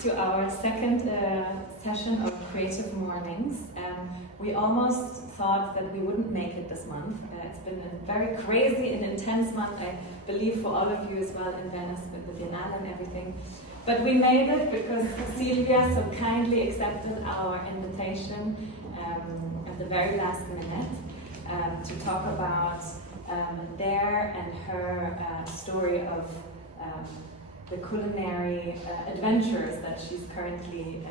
to our second session of Creative Mornings. We almost thought that we wouldn't make it this month. It's been a very crazy and intense month, I believe, for all of you as well in Venice with the Biennale and everything. But we made it because Silvia so kindly accepted our invitation at the very last minute to talk about their and her story of the culinary adventures that she's currently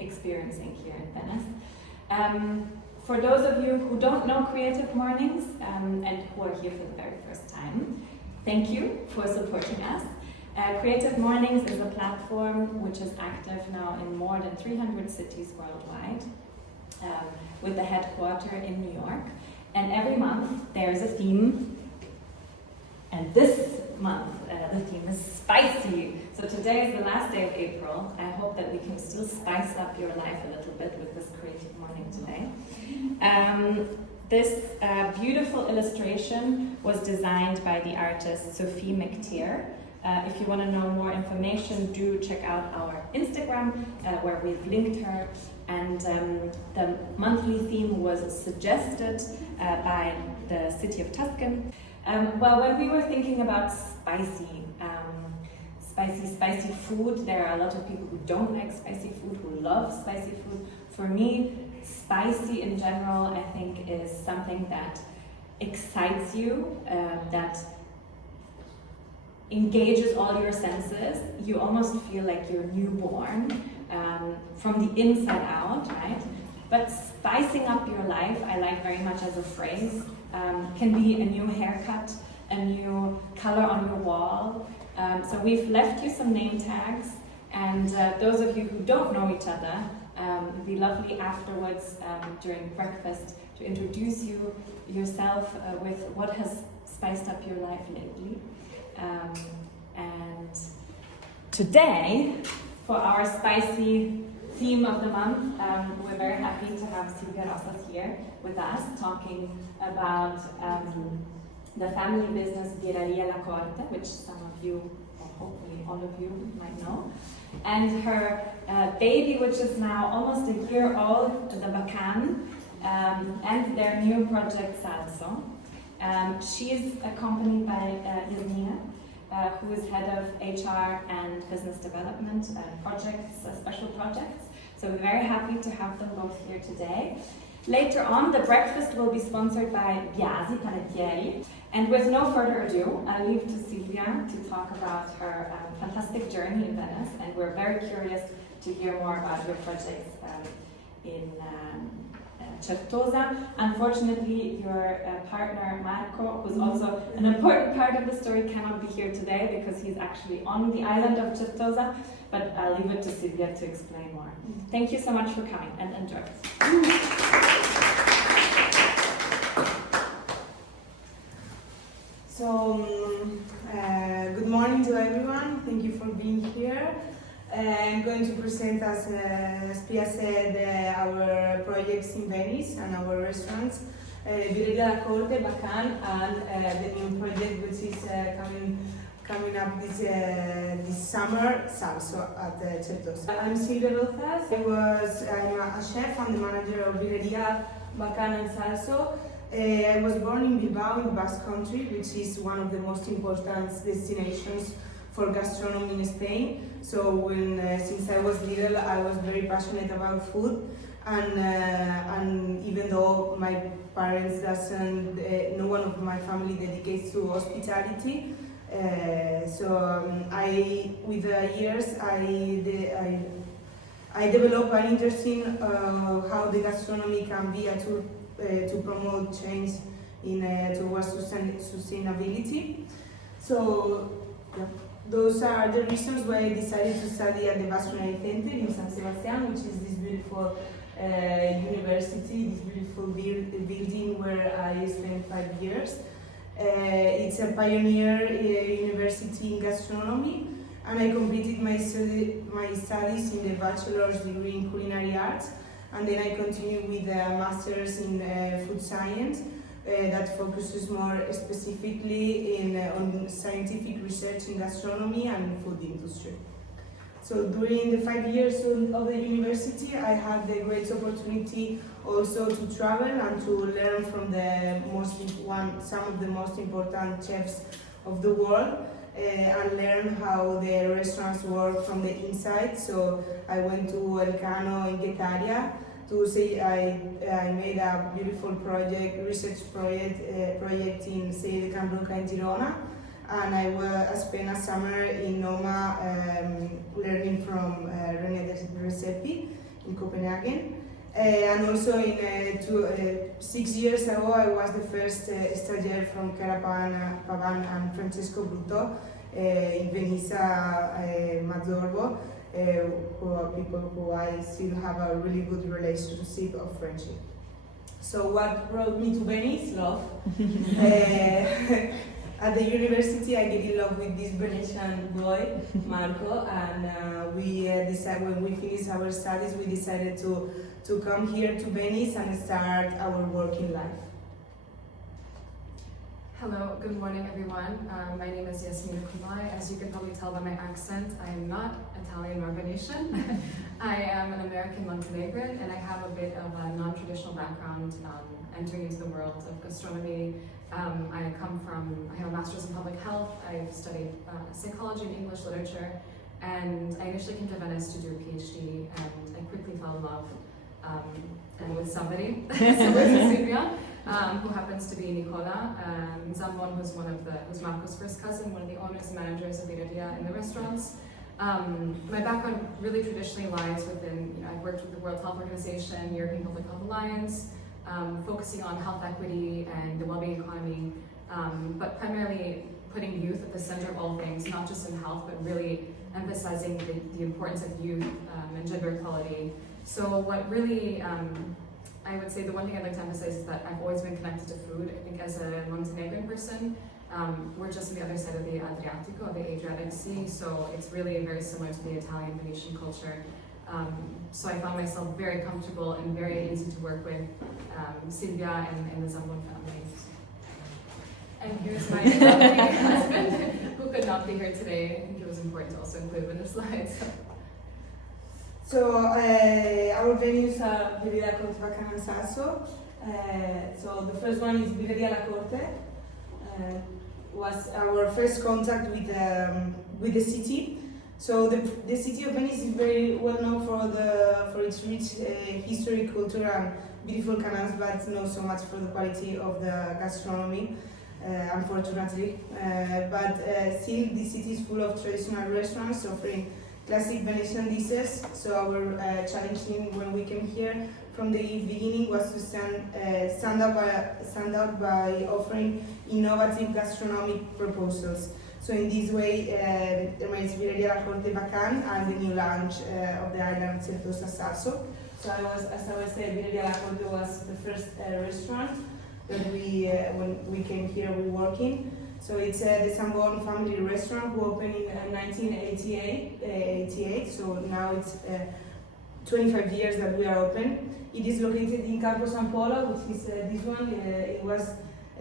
experiencing here in Venice. For those of you who don't know Creative Mornings and who are here for the very first time, thank you for supporting us. Creative Mornings is a platform which is active now in more than 300 cities worldwide, with the headquarter in New York. And every month there's a theme, and this month the theme is spicy. So today is the last day of April. I hope that we can still spice up your life a little bit with this Creative Morning today. This beautiful illustration was designed by the artist Sophie McTeer. If you want to know more information, do check out our Instagram where we've linked her. And the monthly theme was suggested by the city of Tuscan. Well, when we were thinking about spicy food, there are a lot of people who don't like spicy food, who love spicy food. For me, spicy in general, I think, is something that excites you, that engages all your senses. You almost feel like you're newborn from the inside out, right? But spicing up your life, I like very much as a phrase, can be a new haircut, a new color on your wall. So we've left you some name tags, and those of you who don't know each other, it'd be lovely afterwards during breakfast to introduce yourself with what has spiced up your life lately. And today, for our spicy theme of the month, we're very happy to have Silvia Rozas here with us, talking about the family business BIRRARIA CORTE, which some of you, or hopefully all of you, might know, and her baby, which is now almost a year old, the BACAN, and their new project SALSO. She's accompanied by Yasmina, who is head of HR and business development projects, special projects. So we're very happy to have them both here today. Later on, the breakfast will be sponsored by Biasi Panettieri. And with no further ado, I'll leave to Silvia to talk about her fantastic journey in Venice. And we're very curious to hear more about your projects in Certosa. Unfortunately, your partner Marco, who's also an important part of the story, cannot be here today because he's actually on the island of Certosa, but I'll leave it to Silvia to explain more. Thank you so much for coming, and enjoy. So, good morning to everyone. Thank you for being here. I'm going to present, as Pia said, our projects in Venice and our restaurants, BIRRARIA CORTE, BACAN, and the new project which is coming up this summer, SALSO at Certosa. I'm Silvia Rozas. I'm a chef and the manager of BIRRARIA, BACAN, and SALSO. I was born in Bilbao in the Basque Country, which is one of the most important destinations for gastronomy in Spain. So since I was little, I was very passionate about food, and even though my parents no one of my family dedicates to hospitality, with the years I developed an interest in how the gastronomy can be a tool to promote change towards sustainability. So. Yeah. Those are the reasons why I decided to study at the Basque Center in San Sebastian, which is this beautiful university, this beautiful building where I spent 5 years. It's a pioneer university in gastronomy, and I completed my studies in the bachelor's degree in culinary arts, and then I continued with a master's in food science. That focuses more specifically on scientific research in gastronomy and food industry. So during the 5 years of the university, I had the great opportunity also to travel and to learn from some of the most important chefs of the world, and learn how the restaurants work from the inside. So I went to Elcano in Getaria to see. I made a beautiful research project in Sede de Can Roca in Girona, and I spent a summer in Noma learning from René Redzepi in Copenhagen. And also in 6 years ago, I was the first stagiaire from Chiara Pavan and Francesco Brutto in Venice, Mazzorbo, who are people who I still have a really good relationship of friendship. So what brought me to Venice? Love. At the university, I get in love with this Venetian boy, Marco, and we decided, when we finished our studies, we decided to come here to Venice and start our working life. Hello, good morning everyone. My name is Yasmina Kumai. As you can probably tell by my accent, I am not Italian or Venetian. I am an American Montenegrin, and I have a bit of a non-traditional background entering into the world of gastronomy. I have a master's in public health. I've studied psychology and English literature, and I initially came to Venice to do a PhD, and I quickly fell in love and with somebody, Silvia, who happens to be Nicola, Zambon, who's Marco's first cousin, one of the owners and managers of BIRRARIA in the restaurants. My background really traditionally lies within, I've worked with the World Health Organization, European Public Health Alliance, focusing on health equity and the well-being economy, but primarily putting youth at the center of all things, not just in health, but really emphasizing the importance of youth and gender equality. So what really, I would say the one thing I'd like to emphasize is that I've always been connected to food. I think as a Montenegrin person, we're just on the other side of the Adriatico, of the Adriatic Sea, so it's really very similar to the Italian Venetian culture. So I found myself very comfortable and very easy to work with Silvia and the Zambon family. And here's my lovely husband, who could not be here today. I think it was important to also include him in the slides. So our venues are BIRRARIA, CORTE, BACAN, and SALSO. So the first one is BIRRARIA La Corte. Was our first contact with the city. So the city of Venice is very well known for its rich history, culture, and beautiful canals, but not so much for the quality of the gastronomy, unfortunately. But still, the city is full of traditional restaurants offering classic Venetian dishes. So our challenge when we came here from the beginning was to stand out by offering innovative gastronomic proposals. So in this way, there is BIRRARIA La Corte BACAN and the new launch of the island Certosa SALSO. So as I was saying, BIRRARIA La Corte was the first restaurant that when we came here, we work in. So it's the Zambon family restaurant who opened in 1988. So now it's 25 years that we are open. It is located in Campo San Polo, which is this one.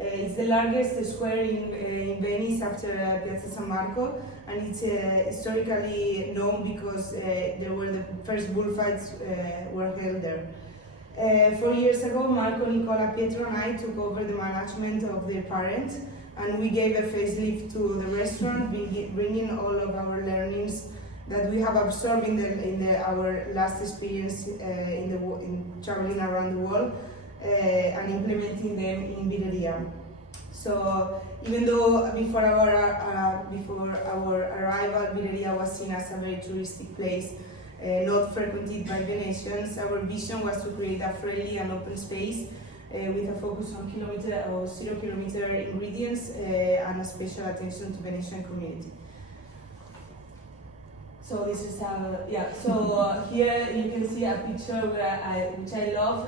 It's the largest square in Venice after Piazza San Marco, and it's historically known because there were the first bullfights were held there. 4 years ago, Marco, Nicola, Pietro, and I took over the management of their parents, and we gave a facelift to the restaurant, bringing all of our learnings that we have absorbed in our last experience in traveling around the world, and implementing them in BIRRARIA. So even though before our arrival, BIRRARIA was seen as a very touristic place, not frequented by Venetians, our vision was to create a friendly and open space with a focus on 0 kilometer ingredients and a special attention to Venetian community. So this is So here you can see a picture which I love.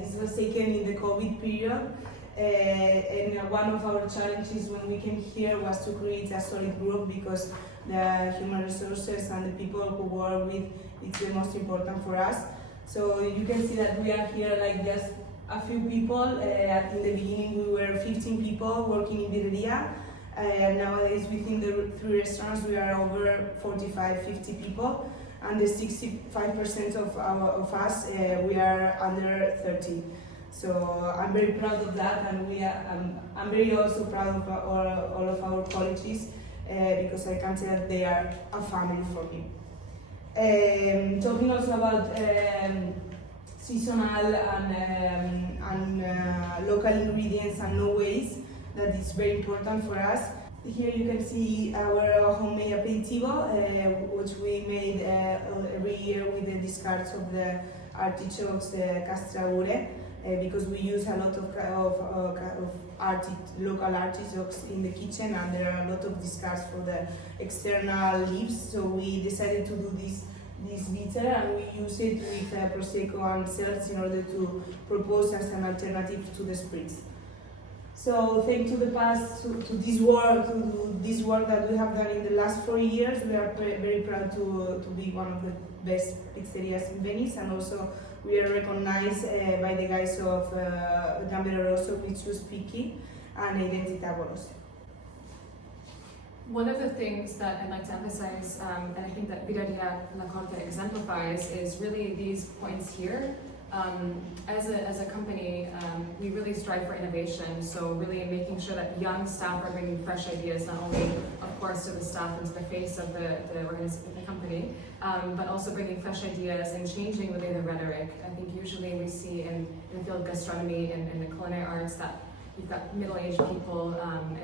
This was taken in the COVID period, and one of our challenges when we came here was to create a solid group, because the human resources and the people who work with, it's the most important for us. So you can see that we are here like just a few people. In the beginning we were 15 people working in BIRRARIA, Nowadays, within the 3 restaurants, we are over 45-50 people, and the 65% of us, we are under 30. So I'm very proud of that, and I'm very also proud of all of our colleagues, because I can tell they are a family for me. Talking also about seasonal and local ingredients and no waste, that is very important for us. Here you can see our homemade aperitivo, which we made every year with the discards of the artichokes, the castraure, because we use a lot of local artichokes in the kitchen, and there are a lot of discards for the external leaves. So we decided to do this bitter, and we use it with prosecco and seltz in order to propose as an alternative to the spritz. So thanks to the past, to this work that we have done in the last 4 years, we are very proud to be one of the best pizzerias in Venice, and also we are recognized by the guys of Silvia Rozas, Pizzus Picchi, and Identità Bolos. One of the things that I'd like to emphasize, and I think that BIRRARIA La CORTE exemplifies, is really these points here. As a company, we really strive for innovation, so really making sure that young staff are bringing fresh ideas, not only, of course, to the staff and to the face of the company, but also bringing fresh ideas and changing really the rhetoric. I think usually we see in the field of gastronomy and in the culinary arts that you've got middle-aged people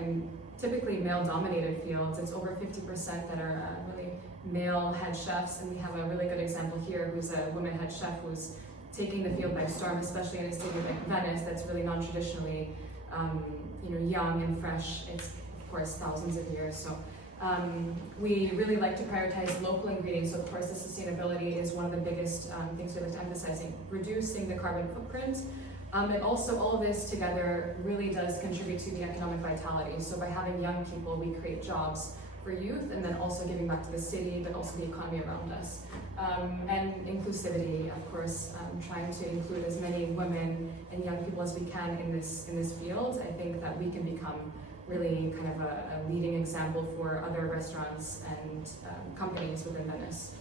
and typically male-dominated fields. It's over 50% that are really male head chefs, and we have a really good example here who's a woman head chef who's taking the field by storm, especially in a city like Venice that's really non-traditionally young and fresh. It's, of course, thousands of years. So we really like to prioritize local ingredients. So, of course, the sustainability is one of the biggest things we like to emphasize, reducing the carbon footprint. And also all of this together really does contribute to the economic vitality. So by having young people, we create jobs for youth, and then also giving back to the city, but also the economy around us. And inclusivity, of course, trying to include as many women and young people as we can in this field. I think that we can become really kind of a leading example for other restaurants and companies within Venice.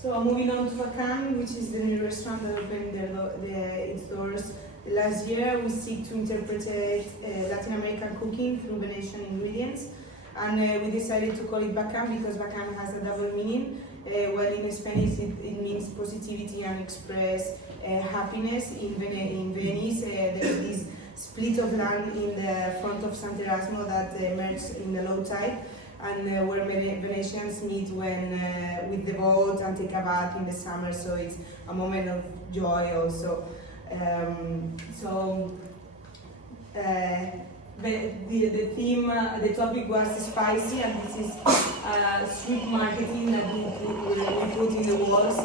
So moving on to BACAN, which is the new restaurant that opened its doors last year, we seek to interpret Latin American cooking through Venetian ingredients. And we decided to call it BACAN because BACAN has a double meaning. While in Spanish it means positivity and express happiness. In Venice, there is this split of land in the front of San Erasmo that emerged in the low tide, and where Venetians meet with the boat and take a bath in the summer. So it's a moment of joy also. The theme, the topic was spicy, and this is street marketing that we put in the walls.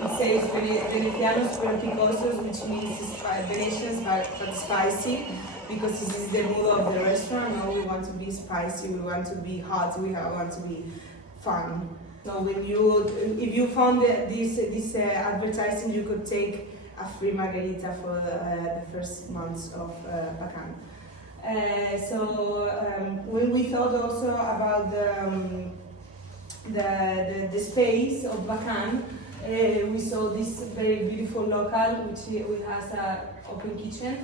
It says Venetianos pero picosos, which means Venetians but spicy, because this is the mood of the restaurant. No, we want to be spicy, we want to be hot, we want to be fun. So if you found this advertising, you could take a free margarita for the first months of BACAN. When we thought also about the space of BACAN, we saw this very beautiful local which has an open kitchen,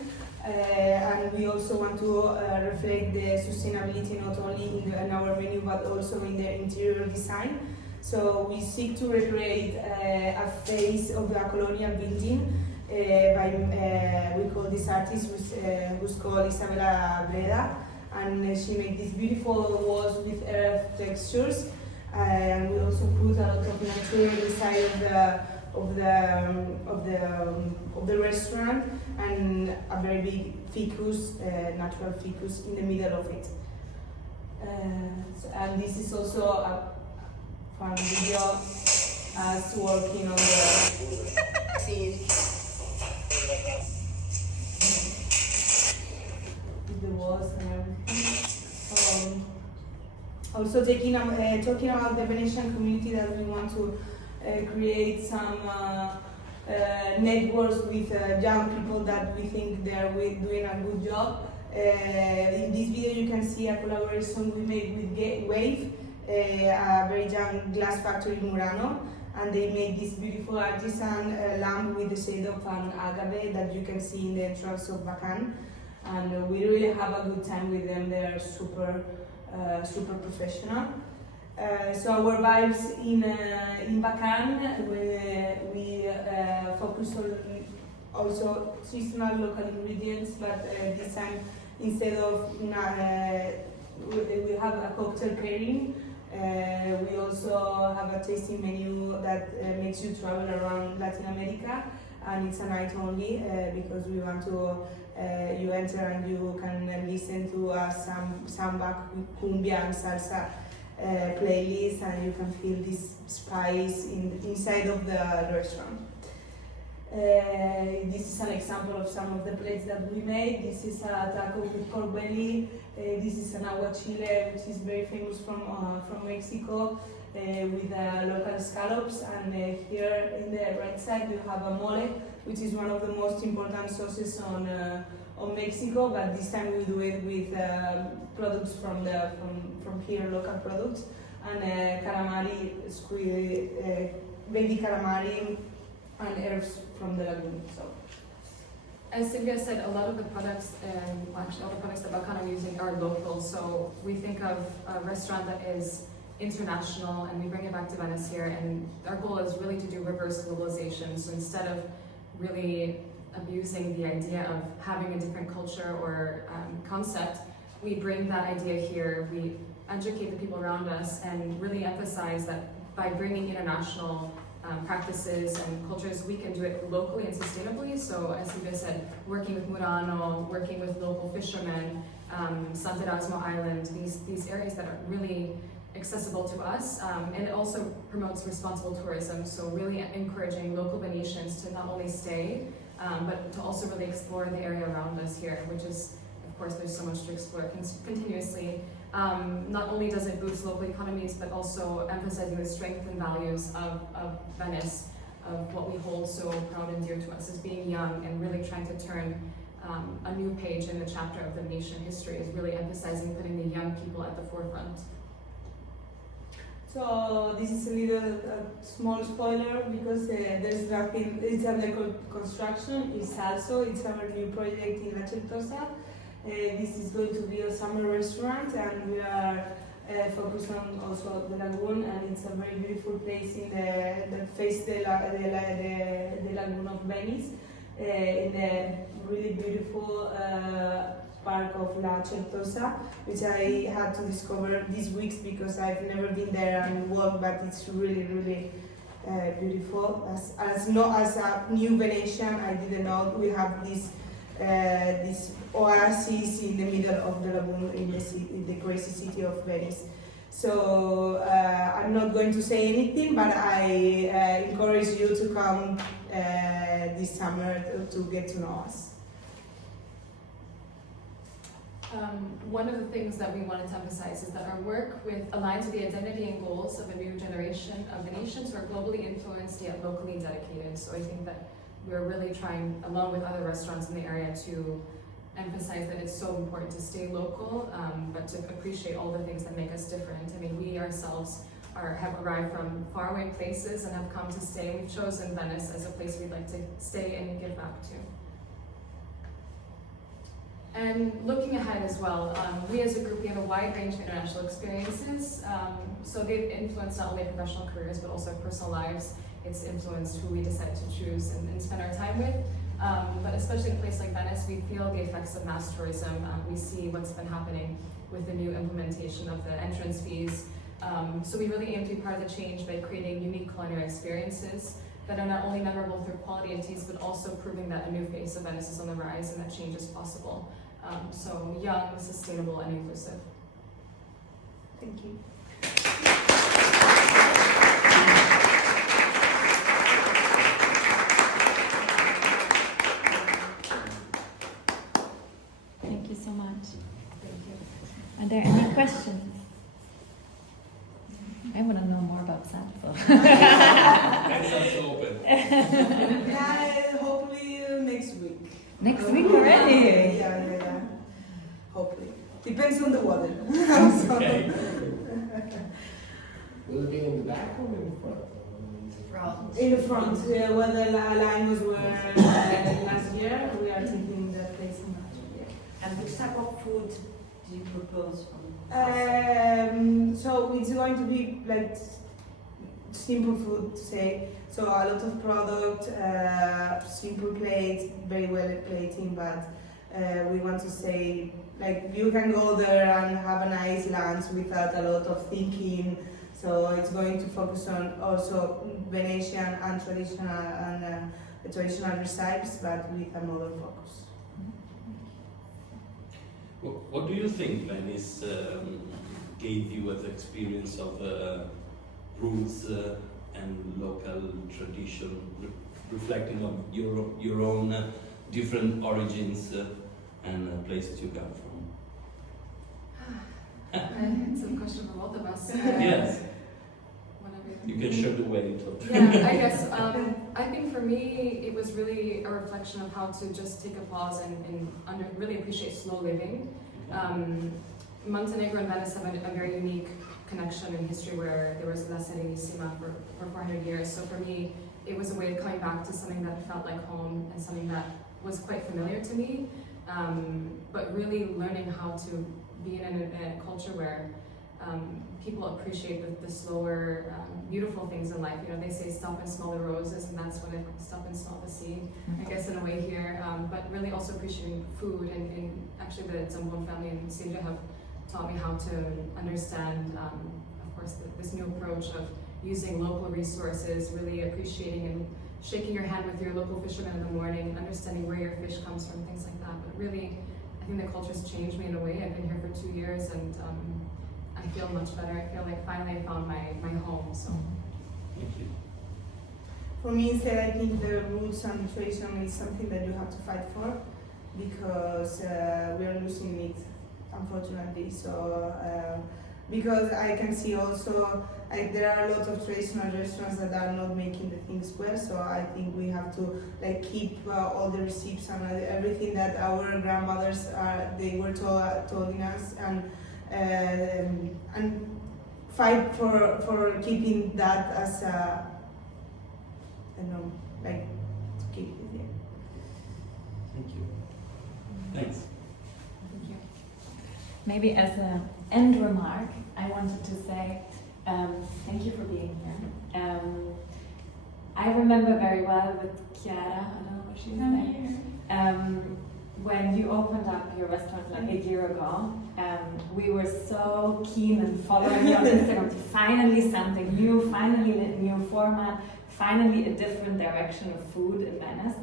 and we also want to reflect the sustainability not only in our menu but also in the interior design. So we seek to recreate a face of the colonial building. We call this artist who's called Isabella Breda, and she made these beautiful walls with earth textures, and we also put a lot of nature inside of the restaurant, and a very big ficus, natural ficus in the middle of it. And this is also a fun video us working on the scene. The walls and everything. Also talking about the Venetian community, that we want to create some networks with young people that we think they are doing a good job. In this video you can see a collaboration we made with Wave, a very young glass factory in Murano, and they made this beautiful artisan lamp with the shade of an agave that you can see in the entrance of BACAN. And we really have a good time with them. They are super professional. So our vibes in BACAN, we focus on also seasonal local ingredients, but this time instead of we have a cocktail pairing. We also have a tasting menu that makes you travel around Latin America, and it's a night only because we want to you enter and you can listen to a samba, cumbia and salsa playlist, and you can feel this spice inside of the restaurant. This is an example of some of the plates that we made. This is a taco with pork belly. This is an aguachile, which is very famous from Mexico, with local scallops. And here in the right side you have a mole, which is one of the most important sauces on Mexico. But this time we do it with products from here, local products, and calamari, baby calamari, and herbs from the lagoon. So, as Silvia said, a lot of the products, actually all the products that BACAN are using are local. So we think of a restaurant that is international, and we bring it back to Venice here. And our goal is really to do reverse globalization. So instead of really abusing the idea of having a different culture or concept, we bring that idea here. We educate the people around us and really emphasize that by bringing international practices and cultures, we can do it locally and sustainably. So as Silvia said, working with Murano, working with local fishermen, Sant'Erasmo Island, these areas that are really accessible to us, and it also promotes responsible tourism. So really encouraging local Venetians to not only stay, but to also really explore the area around us here, which is, of course, there's so much to explore continuously. Not only does it boost local economies, but also emphasizing the strength and values of Venice, of what we hold so proud and dear to us as being young, and really trying to turn a new page in the chapter of the Venetian history is really emphasizing putting the young people at the forefront. So this is a little small spoiler because there's nothing, it's under construction. It's SALSO, it's our new project in La Certosa. This is going to be a summer restaurant, and we are focused on also the lagoon, and it's a very beautiful place in the face the lagoon of Venice, in the really beautiful park of La Certosa, which I had to discover these weeks because I've never been there and walked, but it's really beautiful. As a new Venetian, I didn't know we have this oasis in the middle of the lagoon in the crazy city of Venice. So I'm not going to say anything, but I encourage you to come this summer to get to know us. One of the things that we wanted to emphasize is that our work aligns with the identity and goals of a new generation of Venetians who are globally influenced yet locally dedicated. So I think that we're really trying, along with other restaurants in the area, to emphasize that it's so important to stay local, but to appreciate all the things that make us different. I mean, we ourselves have arrived from faraway places and have come to stay. We've chosen Venice as a place we'd like to stay and give back to. And looking ahead as well, we as a group, we have a wide range of international experiences. So they've influenced not only professional careers, but also personal lives. It's influenced who we decide to choose and spend our time with. But especially in a place like Venice, we feel the effects of mass tourism. We see what's been happening with the new implementation of the entrance fees. So we really aim to be part of the change by creating unique culinary experiences that are not only memorable through quality and taste, but also proving that a new face of Venice is on the rise and that change is possible. So young, sustainable, and inclusive. Thank you. Thank you so much. Thank you. Are there any questions? I want to know more about SALSO. That's open. Yeah, hopefully next week. Next week already? Yeah. Depends on the water. Okay. Will it be in the back or in the front? In the front, where the line were last year, we are taking that place in last year. And which type of food do you propose from So it's going to be like simple food to say. So a lot of product, simple plates, very well plating, but we want to say like you can go there and have a nice lunch without a lot of thinking. So it's going to focus on also Venetian and traditional recipes, but with a modern focus. What do you think Venice gave you as experience of roots and local tradition, reflecting on your own different origins and places you come from? It's a question for both of us. Yes. Whenever You can show the way. Yeah, I guess. I think for me, it was really a reflection of how to just take a pause and really appreciate slow living. Montenegro and Venice have a very unique connection in history where there was La Serenissima for 400 years. So for me, it was a way of coming back to something that felt like home and something that was quite familiar to me, but really learning how to be in a culture where people appreciate the slower, beautiful things in life. You know, they say stop and smell the roses, and that's when it stop and smell the sea, I guess, in a way here. But really also appreciating food, and actually the Zambon family and Silvia have taught me how to understand, of course, this new approach of using local resources, really appreciating and shaking your hand with your local fisherman in the morning, understanding where your fish comes from, things like that. But really, I think the culture's changed me in a way. I've been here for 2 years, and I feel much better. I feel like finally I found my home. So. Thank you. For me, instead, I think the roots and tradition is something that you have to fight for, because we are losing it, unfortunately. So, because I can see also there are a lot of traditional restaurants that are not making the things well. So I think we have to keep all the recipes and everything that our grandmothers they were telling us, and fight for keeping that as a, I don't know, to keep it here. Thank you. Thanks. Thank you. Maybe as an end remark, I wanted to say thank you for being here. I remember very well with Chiara, I don't know what she's saying, when you opened up your restaurant like a year ago. We were so keen and following you on Instagram. Finally something new, finally a new format, finally a different direction of food in Venice.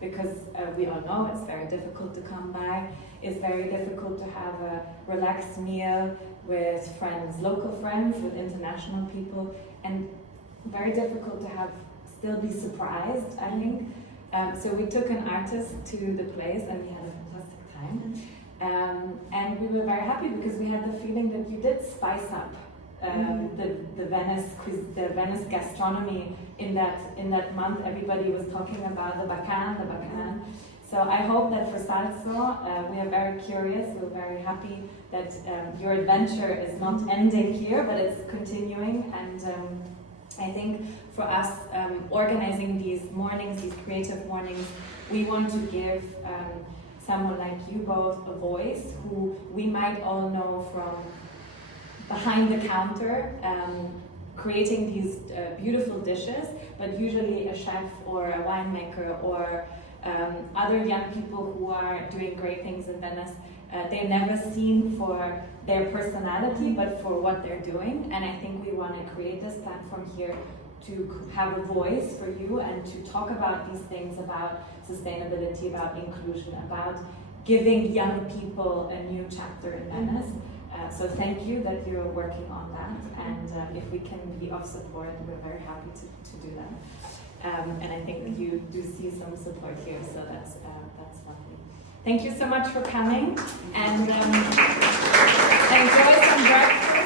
Because we all know it's very difficult to come by. It's very difficult to have a relaxed meal with friends, local friends, with international people, and very difficult to still be surprised, I think. So we took an artist to the place and we had a fantastic time. And we were very happy because we had the feeling that you did spice up the Venice gastronomy in that month. Everybody was talking about the BACAN. So I hope that for SALSO, we are very curious. We're very happy that your adventure is not ending here, but it's continuing. And I think for us, organizing these mornings, these creative mornings, we want to give someone like you both a voice who we might all know from behind the counter, creating these beautiful dishes, but usually a chef or a winemaker or other young people who are doing great things in Venice. They're never seen for their personality, but for what they're doing. And I think we want to create this platform here to have a voice for you and to talk about these things, about sustainability, about inclusion, about giving young people a new chapter in Venice. So thank you that you're working on that, and if we can be of support, we're very happy to do that. And I think you do see some support here, so that's lovely. Thank you so much for coming, and enjoy some breakfast.